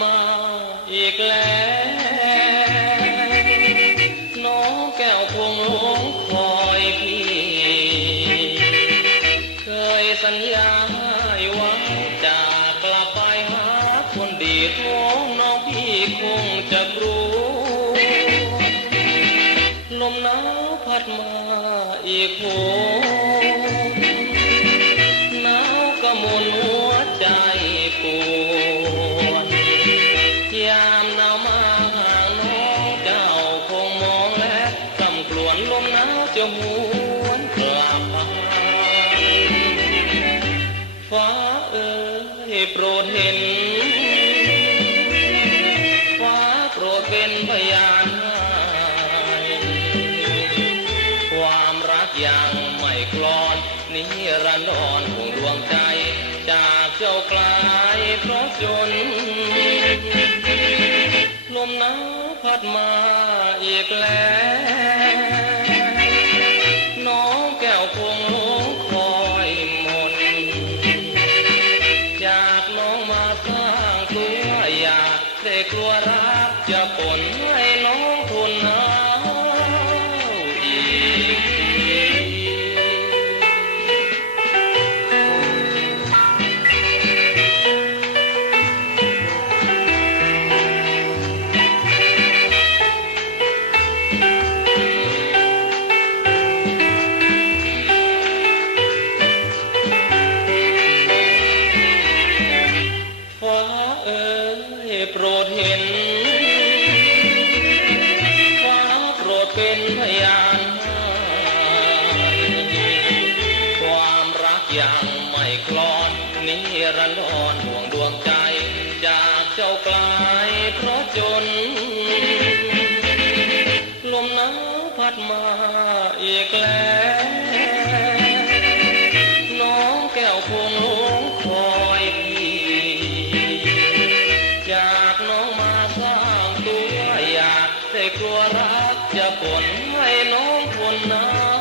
มาอีกแล้วน้องแก้วคงหลงคอยพี่ เคยสัญญาไว้จากลับไปหาคนดีท้องน้องพี่คงจะรู้ ลมหนาวพัดมาอีกโหน ลวนลมหนาวจะหวนกลับมาฟ้าเอ๋ยโปรดเห็น ฟ้าโปรดเป็นพยานให้ความรักยังไม่คลอนนิรันดรห่วงดวงใจ จากเจ้ากลายเพราะจน ลมหนาวพัดมาอีกแล้ว กลัวรักจะปนให้น้องทนหนาวอีกฟ้าเอ๋ โปรดเห็นฟ้าโปรดเป็นพยานความรักอยังไม่คลอนนิรันดรห่วงดวงใจ จากเจ้ากลายเพราะจน ลมหนาวพัดมาอีกแล้ว จะปนให้น้องคนนั้น